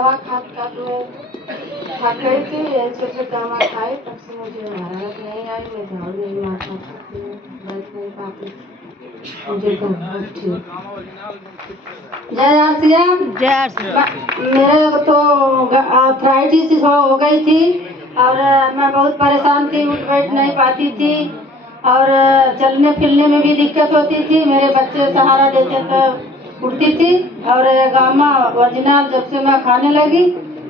दवा खा गई थी, छोटे दवा खाई, तब से मुझे हरारत नहीं आई, मैं झाड़ू नहीं मार सकती हूँ, बैठ नहीं पाती, मुझे बहुत ठीक। जय श्री राम। मेरे तो आर्थराइटिस हो गई थी और मैं बहुत परेशान थी, उठ बैठ नहीं पाती थी और चलने फिरने में भी दिक्कत होती थी। मेरे बच्चे सहारा देते तो उठती थी और गामा ओरिजिनल जब से मैं खाने लगी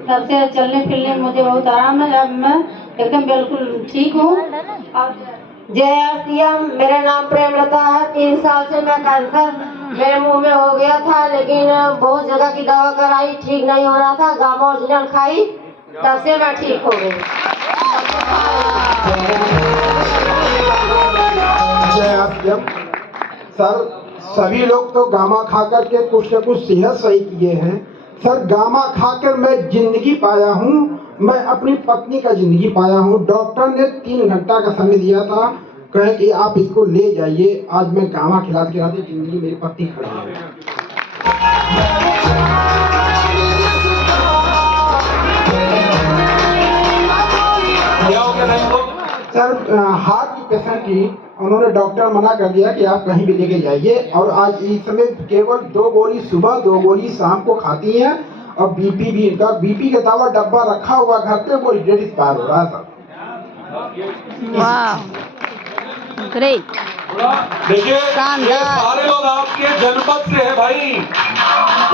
तब से चलने फिरने में मुझे बहुत आराम है। अब मैं एकदम बिल्कुल ठीक हूँ। और जय सीएम। मेरा नाम प्रेमलता है। 3 साल से मैं कैंसर मेरे मुंह में हो गया था, लेकिन बहुत जगह की दवा कराई, ठीक नहीं हो रहा था। गामा ओरिजिनल खाई, तब से मैं ठीक हो गई। जय सीएम। सर, सभी लोग तो गामा खा करके कुछ न कुछ सेहत सही किए हैं। सर, गामा खाकर मैं जिंदगी पाया हूँ, मैं अपनी पत्नी का जिंदगी पाया हूँ। डॉक्टर ने 3 घंटा का समय दिया था, कहे कि आप इसको ले जाइए। आज मैं गामा खिलाते खिलाते जिंदगी मेरी पत्नी खड़ी है। सर, हार्ट की पेशेंट थी, उन्होंने डॉक्टर मना कर दिया कि आप कहीं भी लेके जाइए, और आज इस समय केवल 2 गोली सुबह 2 गोली शाम को खाती हैं। और बीपी भी, इनका बीपी का दवा डब्बा रखा हुआ घर पे, वो डेट एक्सपायर हो रहा है सर। ग्रेट। देखिए, ये सारे लोग आपके जनपद से है भाई,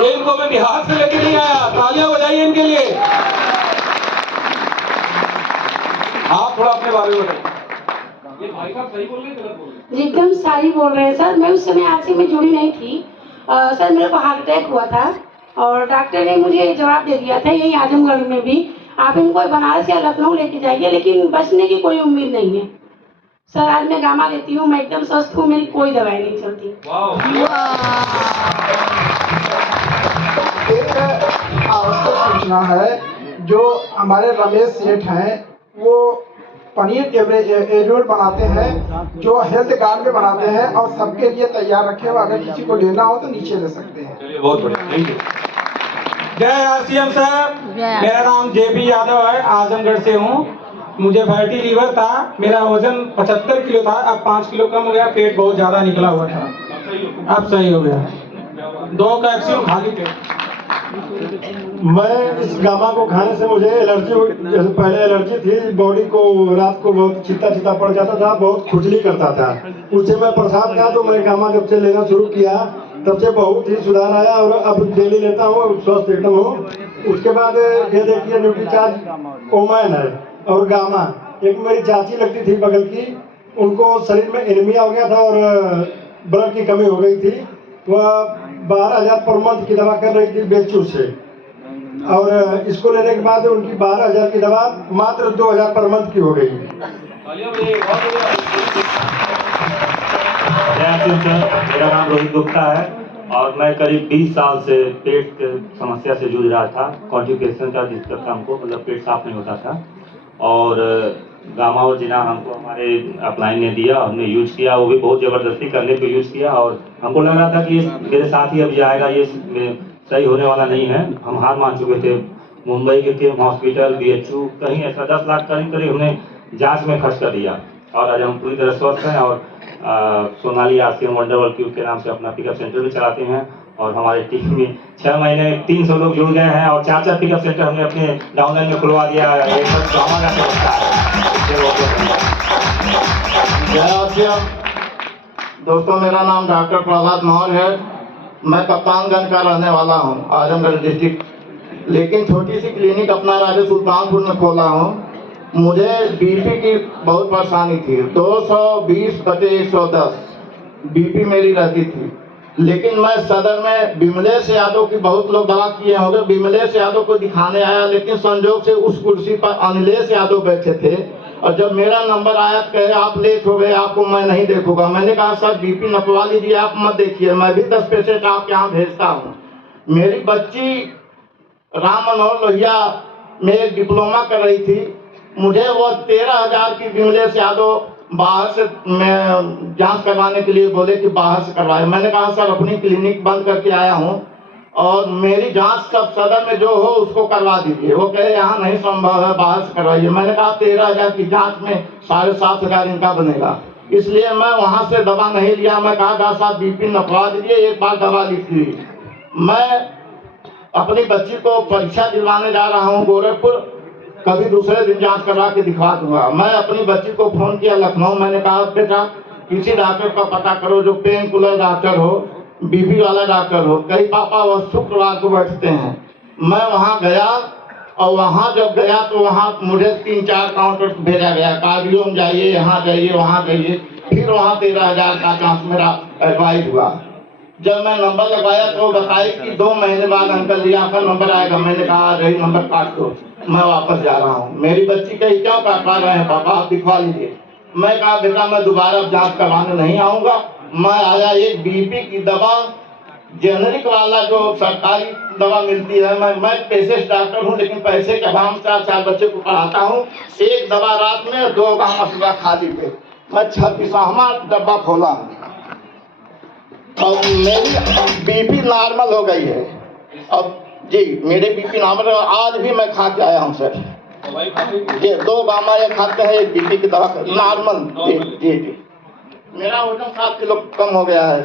ये इनको मैं बिहार से लेके नहीं आया। तालियां बजाइए इनके लिए। आप थोड़ा अपने बारे में बताइए। ये भाई साहब सही बोल रहे हैं, गलत बोल रहे हैं? एकदम सही बोल रहे हैं सर। मैं उस समय आरसी में जुड़ी नहीं थी। सर, मेरे को हार्ट अटैक हुआ था और डॉक्टर ने मुझे जवाब दे दिया था, यही आजमगढ़ में भी, आप इनको बनारस या लखनऊ लेके जाइए, लेकिन बचने की कोई उम्मीद नहीं है। सर, आज मैं गामा लेती हूँ, मैं एकदम स्वस्थ हूँ, मेरी कोई दवाई नहीं चलती। एक आवश्यक सूचना है, जो हमारे रमेश सेठ हैं, वो पनीर एवरेज बनाते हैं, जो हेल्थ गार्ड में बनाते हैं, और सबके लिए तैयार रखे हुए, अगर किसी को लेना हो तो नीचे ले सकते हैं। चलिए, बहुत बढ़िया, थैंक यू। जय सीएम साहब। मेरा नाम जेपी यादव है, आजमगढ़ से हूँ। मुझे फैटी लीवर था, मेरा वजन 75 किलो था, अब 5 किलो कम हो गया। पेट बहुत ज्यादा निकला हुआ था, अब सही हो गया। 2 कैप्सूल खा ली थे। मैं इस गामा को खाने से मुझे एलर्जी हुई। जैसे पहले एलर्जी थी, बॉडी को रात को बहुत चित्ता पड़ जाता था, बहुत खुजली करता था, उससे मैं परेशान था। तो मैं गामा जब से लेना शुरू किया तब से बहुत ही सुधार आया, और अब डेली लेता हूँ, स्वस्थ एकदम हूँ। उसके बाद ये देखिए, न्यूट्रीचार्ज ओमैन है और गामा। एक मेरी चाची लगती थी बगल की, उनको शरीर में एनीमिया हो गया था और ब्लड की कमी हो गई थी। वह 12,000 पर मंथ की दवा कर रही थी बेचू से, और इसको लेने के बाद उनकी 12,000 की दवा मात्र 2,000 पर मंथ की हो गई। मेरा नाम रोहित गुप्ता है और मैं करीब 20 साल से पेट की समस्या से जूझ रहा था। कॉन्स्टिपेशन का दिक्कत था हमको, मतलब पेट साफ नहीं होता था। और गामा ओरिजिनल हमको हमारे अपलाइन ने दिया, हमने यूज किया, वो भी बहुत ज़बरदस्ती करने पे यूज किया, और हमको लग रहा था कि ये मेरे साथ ही अब जाएगा, ये सही होने वाला नहीं है। हम हार मान चुके थे। मुंबई के थे हॉस्पिटल, BHU, कहीं ऐसा 10 लाख करीब हमने जांच में खर्च कर दिया, और आज हम पूरी तरह स्वस्थ हैं। और सोनाली RCM वंडरवर्ल्ड क्यूब के नाम से अपना पिकअप सेंटर भी चलाते हैं, और हमारे टीम में 6 महीने 300 लोग जुड़ गए हैं, और 4 पिकअप सेंटर हमने अपने डाउनलाइन में खुलवा दिया है। ये सब गामा का व्यवस्था है। दोस्तों, मेरा नाम डॉक्टर प्रहलाद मौर्य है। मैं कप्तानगंज का रहने वाला हूं, आजमगढ़ डिस्ट्रिक्ट, लेकिन छोटी सी क्लिनिक अपना राजा सुल्तानपुर में खोला हूं। मुझे बीपी की बहुत परेशानी थी, 220/110 बीपी मेरी रहती थी। लेकिन मैं सदर में विमलेश यादव की, बहुत लोग दवा किए होंगे, विमलेश यादव को दिखाने आया, लेकिन संजोग से उस कुर्सी पर अनिलेश यादव बैठे थे, और जब मेरा नंबर आया तो कहे आप लेट हो गए, आपको मैं नहीं देखूंगा। मैंने कहा सर बीपी नपवा लीजिए, आप मत देखिए, मैं भी 10 पेशेंट आपके यहाँ भेजता हूँ। मेरी बच्ची राम मनोहर लोहिया में एक डिप्लोमा कर रही थी, मुझे वो 13,000 की विमलेश यादव बाहर से मैं जांच करवाने के लिए बोले कि बाहर से करवाए। मैंने कहा सर अपनी क्लिनिक बंद करके आया हूँ और मेरी जांच सब सदन में जो हो उसको करवा दीजिए। वो कहे यहाँ नहीं संभव है, बाहर से करवाइए। मैंने कहा 13,000 की जांच में 7,500 इनका बनेगा, इसलिए मैं वहाँ से दवा नहीं लिया। मैं कहा डॉक्टर साहब बीपी नपवा दीजिए, एक बार दवा लिख दी। मैं अपनी बच्ची को परीक्षा दिलवाने जा रहा हूँ गोरखपुर, कभी दूसरे दिन जांच करवा के दिखवा दूंगा। मैं अपनी बच्ची को फोन किया लखनऊ, मैंने कहा बेटा किसी डॉक्टर का पता करो जो पेन किलर डॉक्टर हो, बीपी वाला डॉक्टर हो। कहीं पापा वो शुक्रवार को बैठते हैं। मैं वहाँ गया और वहाँ जब गया तो वहाँ मुझे 3-4 काउंटर भेजा गया, कार्डियो में जाइए, यहाँ जाइए, वहाँ जाइए। फिर वहाँ 13,000 का जांच मेरा एडवाइज हुआ। जब मैं नंबर लगवाया तो बताया कि 2 महीने बाद अंकल जी आपका नंबर आएगा। मैंने कहा यही नंबर काट दो, मैं वापस जा रहा हूँ। मेरी बच्ची कही क्यों काटवा रहे हैं पापा, आप दिखवा लीजिए। मैं कहा बेटा मैं दोबारा जांच करवाने नहीं आऊँगा। मैं आया एक बीपी की दवा, जेनरिक वाला जो सरकारी दवा मिलती है। मैं पेशेंट डॉक्टर हूँ, लेकिन पैसे के अभाव से 4 बच्चे को पढ़ाता हूँ। एक दवा रात में 2 गामा सुबह खाली पे मैं 26वां डब्बा खोला और मेरी बीपी नॉर्मल हो गई है। अब जी मेरे बीपी नॉर्मल, आज भी मैं खा के आया हूँ सर। ये 2 गामा ये खाते हैं, एक बीपी की दवा नॉर्मल। जी जी जी मेरा वजन 7 किलो कम हो गया है।